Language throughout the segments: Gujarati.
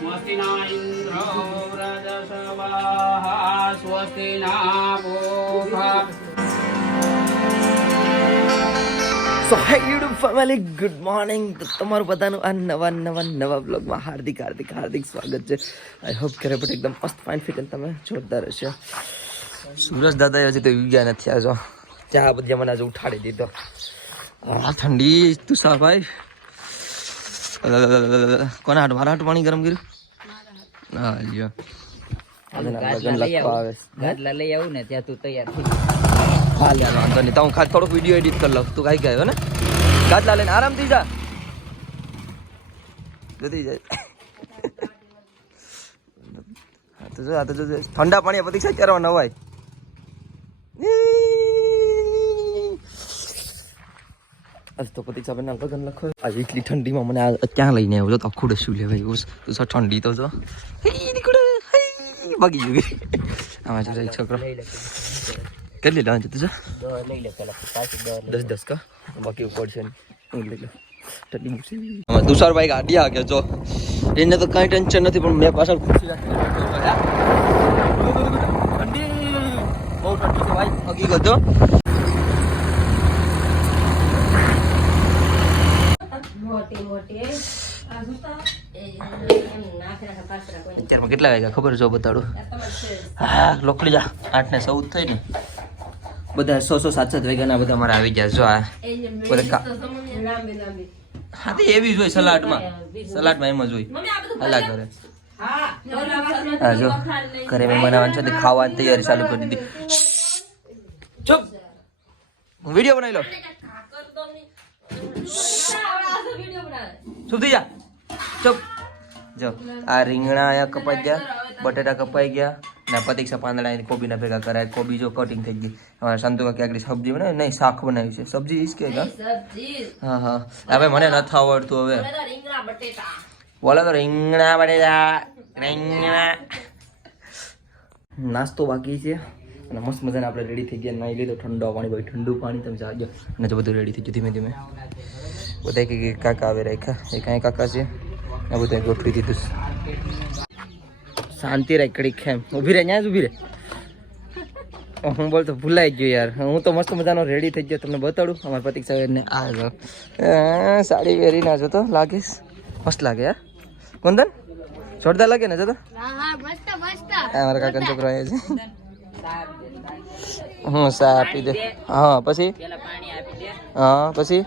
स्वस्ति न इन्द्रो वृधश्रवाः स्वस्ति न पूषा। સો હાય યુટ્યુબ ફેમિલી, ગુડ મોર્નિંગ. તો તમારું બધાનું આ નવા બ્લોગમાં હાર્દિક સ્વાગત છે. આઈ હોપ કે રેપોર્ટ એકદમ મસ્ત ફાઇન ફિટ અને તમે જોરદાર હશે. સુરજ દાદા હજી તો ઉગ્યા નથી. આજો ચા બધી મને આજે ઉઠાડી દીધો. આ ઠંડી તુષા ભાઈ કોના હાટ મારા હાટ પાણી ગરમ કર્યું? હા લ્યો લગન લખવા આવે ગાડલા લઈ આવું ને ત્યાં તું તૈયાર થઈ. હા લે વાંધો નહીં. તો હું ખાલી થોડોક વિડીયો એડિટ કરી લઉં. તું કાંઈ ગયો ને ગાદલા લઈને આરામથી જા જતી જાય. હા તો જો ઠંડા પાણી પ્રતીક્ષા કરવા નવાય. આજ તો પ્રતીક્ષા બેન લગન લખો. આજે એટલી ઠંડીમાં મને ક્યાં લઈને આવ્યો છો? તો આખું ડસ્યું લે ભાઈ. તું સર ઠંડી તો જો ભાગી ગયું. આમાં જો એક છોકરો કેટલી લાવે છે તું? લઈ લે પેલા 10 કા બાકી ઉપર છે લઈ લો. તુષારભાઈ ગાડી આ જો એને તો કઈ ટેન્શન નથી, પણ મેં પાછળ ખુશી રાખી બહુ ઠંડી છે ભાઈ. હકીકત જો અત્યારમાં કેટલા વાગ્યા ખબર જો બતાડું? હા લોકડી જા 8:14 થઈ ને બધા 600-700 વાગ્યાના બધા મારા આવી ગયા. જો આ બધા હા તે એવી જ હોય સલાડમાં એમ જ હોય. અલગ કરે હા જો ઘરે મેં બનાવવાનું છે, ખાવાની તૈયારી ચાલુ કરી દીધી. ચૂપ, હું વિડીયો બનાવી લો. ચૂપ થઈ જા, ચૂપ. જો આ રીંગણા અહીંયા કપાઈ ગયા, બટાટા કપાઈ ગયા ને પ્રતીક્ષા પાંદડા કોબીના ભેગા કરાય. કોબી જો કટિંગ થઈ ગઈ. અમારા સંતુકા ક્યાંક સબ્જી બનાવી નહીં શાક બનાવ્યું છે. સબ્જી ઈસ કે હા હવે મને નથી આવડતું. હવે બોલો તો રીંગણા બટેટા નાસ્તો બાકી છે અને મસ્ત મજાને આપણે રેડી થઈ ગયા. નાઈ લીધો ઠંડો પાણી ભાઈ, ઠંડુ પાણી તમે જાજો અને જો બધું રેડી થઈ ગયું. ધીમે ધીમે બધા કે કાકા આવે રાખ્યા. એ કાંઈ કાકા છે આ બધા ગોઠવી દીધું. શાંતિ રાખ કડી ખેમ ઊભી રહે ત્યાં જ ઊભી રહે. હું બોલતો ભૂલાઈ ગયો યાર. હું તો મસ્ત મજાનો રેડી થઈ ગયો. તમને બતાડું અમારા પ્રતીક્ષા ને આ જો સાડી પહેરી ના જો તો લાગે મસ્ત લાગે યાર. કુંદન જોરદાર લાગે ને જો તો. મારા કાકા છોકરો આવે છે. હું સા આપી દે. હા પછી હા પછી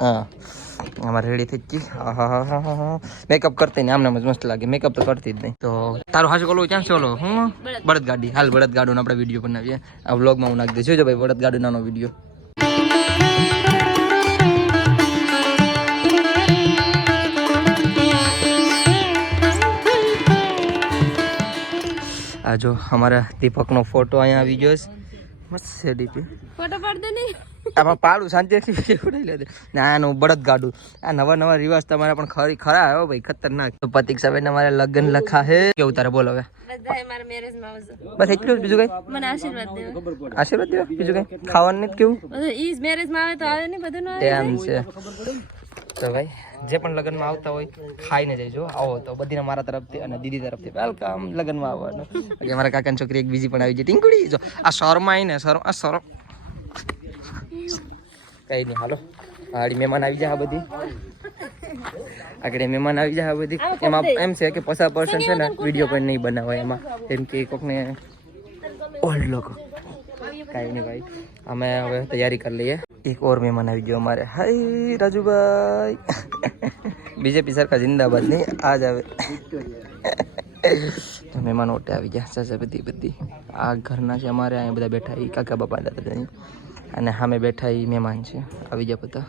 હા અમારે રેડી થઈ ગઈ. હા મેકઅપ કરતી ને આમને મસ્ત લાગે. મેકઅપ તો કરતી જ નહીં. તો તારું હાજુ કોલો ક્યાં છે? ઓલો હું બળદગાડી. હાલ બળદગાડુનો આપણે વિડીયો બનાવીએ. આ વ્લોગમાં હું નાખી દઈશ. જોજો ભાઈ બળદગાડુનો વિડીયો. આ જો અમારા દીપકનો ફોટો અહીંયા આવી ગયો છે. મસ્ત છે ડીપી. ફોટો પાડ દે ને. આમાં પાડું શાંતિથી ઉડાઈ લે. ના આનું બળદગાડું. આ નવા રિવાજ તમારા પણ ખરા આવ્યો ભાઈ, ખતરનાક. તો પ્રતીક્ષા બેન અમારે લગ્ન લખા હે. કેવું તારે બોલ હવે? બસ એટલું જ, બીજું કઈ? મને આશીર્વાદ દેવા બીજું કઈ ખાવાનું નથી. કેવું એમ છે? તો ભાઈ જે પણ લગ્નમાં આવતા હોય ખાઈને જઈજો. આવો તો બધીને મારા તરફથી અને દીદી તરફથી વેલકમ લગ્નમાં આવવાનું. મારા કાકાની છોકરી એક બીજી પણ આવી જાય ટીંકુડી. જો આ શોરમાં આવીને શરમ કઈ નહીં. હાલો આગળ મહેમાન આવી જાય. બધી આગળ મહેમાન આવી જાય. બધી એમાં એમ છે કે 50% છે ને વિડીયો પણ નહીં બનાવાય એમાં, કેમ કે કોકને ઓલ્ડ લોકો કાંઈ નહીં ભાઈ. અમે હવે તૈયારી કરી લઈએ. એક ઓર મહેમાન આવી ગયો અમારે. હાય રાજુભાઈ. બીજેપી સરકાર જિંદાબાદ નહીં આજ આવે. મહેમાન ઓટે આવી ગયા. ચાચા બધી આ ઘરના છે અમારે. અહીંયા બધા બેઠા એ કાકા બાપા દાદા અને સામે બેઠા એ મહેમાન છે. આવી ગયા બધા.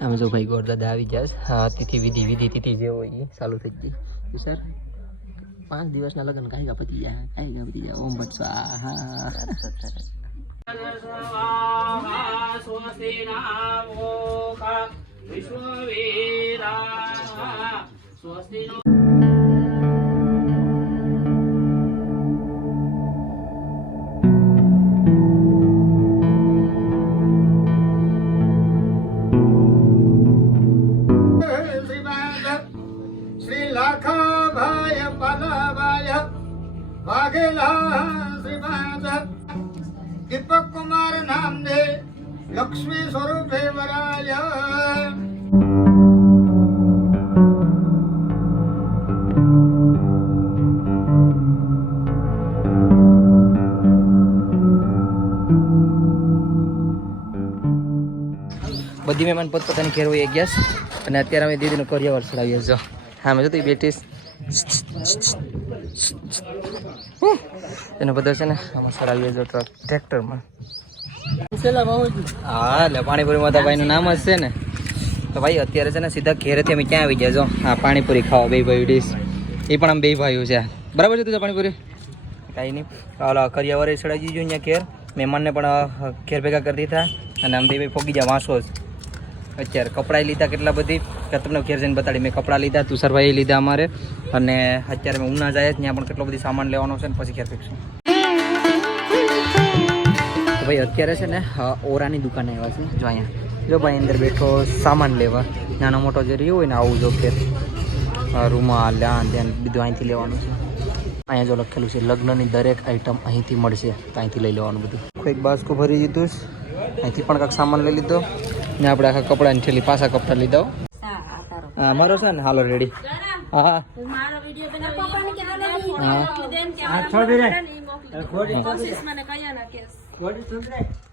આમ જો ભાઈ ગોરદાદા આવી ગયા. હા તિથિ જે હોય એ ચાલુ થઈ ગઈ. સર 5 દિવસના લગ્ન કાંઈ પતી જાય. ઓમ ભટ્ટ સ્વાહા. નામને લક્ષ્મી સ્વરૂપે વરાય. બધી મહેમાન પોતપોતાની ઘેર હોય ગેસ અને અત્યારે અમે દીદીનું કરિયાવર ચડાવીએ છો. હા મેં જોતી બેઠીશ એનો બધો છે ને આમાં ચડાવીએ છો ટ્રેક્ટરમાં. હા એટલે પાણીપુરી માતાભાઈનું નામ જ છે ને. તો ભાઈ અત્યારે છે ને સીધા ઘેરેથી અમે ક્યાં આવી ગયા છો? હા પાણીપુરી ખાવા બે ભાઈ ડીશ. એ પણ આમ બે ભાઈઓ છે. બરાબર છે તું પાણીપુરી કાંઈ નહીં. ઓલા કરિયાવરે ચડાવી દીધું અહીંયા ઘેર. મહેમાનને પણ ઘેર ભેગા કરી દીધા અને આમ બે ભાઈ પોગી ગયા વાંસો જ. અત્યારે કપડાં લીધા કેટલા બધી તમને ઘેર જઈને બતાડી. મેં કપડાં લીધા, તુષારભાઈએ લીધા અમારે. અને અત્યારે મેં ઉના જાય ત્યાં પણ કેટલો બધી સામાન લેવાનો છે ને પછી ઘેર ફિક્સ. તો ભાઈ અત્યારે છે ને ઓરાની દુકાને આવ્યા છે. જો અહીંયા જો ભાઈ અંદર બેઠો સામાન લેવા. નાનો મોટો જે રહ્યો હોય ને આવું જો કે રૂમાલ લ્યાન ધ્યાન બધું અહીંથી લેવાનું છે. અહીંયા જો લખેલું છે લગ્નની દરેક આઈટમ અહીંથી મળશે તો અહીંથી લઈ લેવાનું બધું. એક બાસ્કું ભરી દીધું અહીંથી પણ કાંઈક સામાન લઈ લીધો ને આપણે આખા કપડાની થેલી પાછા કપડા લીધા. હા મારો છે ને હાલો રેડી. હા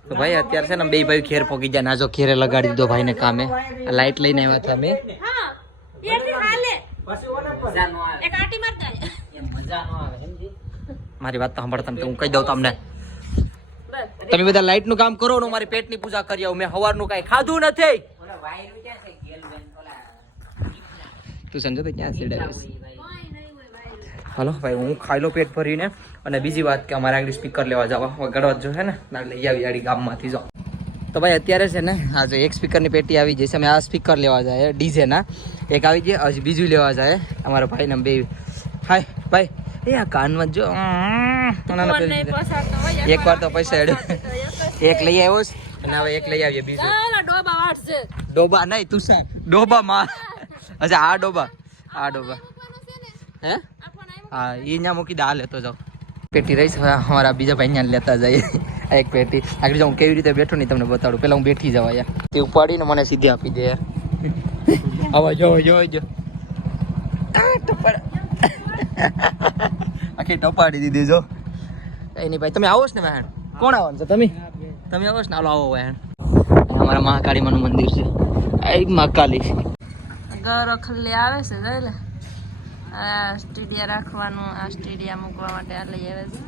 તો ભાઈ અત્યારે છે ને બે ભાઈ ઘેર પહોંચી ગયા. નાજો ઘેરે લગાડી દીધો ભાઈને કામે. લાઈટ લઈને આવ્યા હતા અમે. મારી વાત તો સાંભળતા હું કહી દઉં તમને. તમે બધા લાઈટ નું કામ કરો ને મારી પેટની પૂજા કરી આવું. મેં સવારનું કઈ ખાધું નથી. તું સમજો તો ક્યાં છે? હાલો ભાઈ હું ખાઈ લો પેટ ભરીને. અને બીજી વાત કે અમારે આગળ સ્પીકર લેવા જવા વગાડવા જો છે ને લઈ આવી આડી ગામમાંથી જાઓ. તો ભાઈ અત્યારે છે ને આ જો એક સ્પીકરની પેટી આવી જશે. અમે આ સ્પીકર લેવા જાય ડીજે ના. એક આવી જાય હજી બીજું લેવા જાય અમારા ભાઈને બે. હાય ભાઈ એ આ કાનમાં જો એક વાર તો પૈસા હેડે એક લઈ આવ્યો અને હવે એક લઈ આવીએ બીજું. ડોબા નહીં તુષાર ડોબા માં. અચ્છા આ ડોબા હે હા એ ત્યાં મૂકી દે. આ લેતો જાઓ પેટી રહીશ. હવે અમારા બીજા ભાઈ ત્યાં લેતા જાય એક પેટી. આગળ જાઉં કેવી રીતે બેઠો નહીં તમને બતાડું. પેલા હું બેઠી જવા યાર. તે ઉપાડીને મને સીધી આપી દે યાર. હવે જો આખી ટપાડી દીધી જો. કઈ નહીં ભાઈ તમે આવો છો ને વહેણ? કોણ આવવાનું છે? તમે આવો છો ને? હાલો આવો વહેણ. અમારા મહાકાળી માનું મંદિર છે. મહાકાળી ગૌરવ ખલ્લી આવે છે જોઈ લે. આ સ્ટીડિયા રાખવાનું, આ સ્ટીડિયા મૂકવા માટે આ લઈ આવે છે.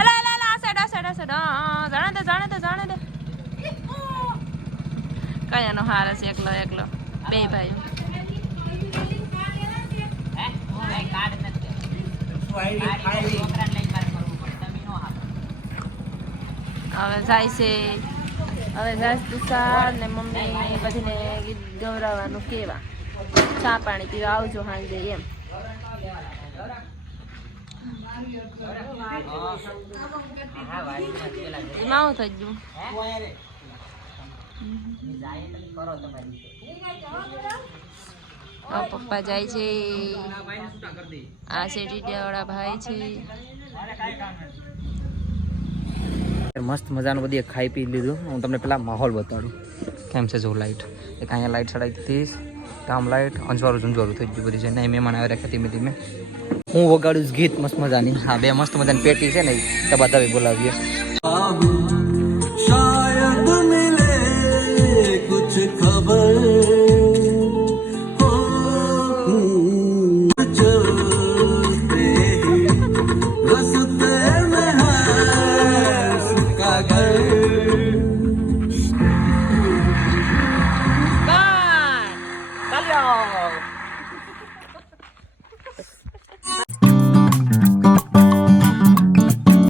અલા અલા આ સાઈડ જાણે દે કયાનો હારે છે એકલો બે ભાઈ. હવે જાય છે તુષાર ને મમ્મી બધીને ગીત ગૌરાવાનું કેવા ચા પાણી પીવા આવજો સાંજે એમ. એમાં થઈ ગયું. પપ્પા જાય છે. આ છે ટીડિયાવાળા ભાઈ છે. મસ્ત મજાનું બધી ખાઈ પી લીધું. હું તમને પેલા માહોલ બતાડું કેમ છે. જો લાઈટ એક અહીંયા લાઈટ ચડાવી દીધી. ગામ લાઈટ અંજવારું ઝુંઝવારું થઈ ગયું બધી છે. નહીં મહેમાન આવે રાખે ધીમે ધીમે. હું વગાડું ગીત મસ્ત મજાની. હા બે મસ્ત મજાની પેટી છે ને દબાવી બોલાવીએ.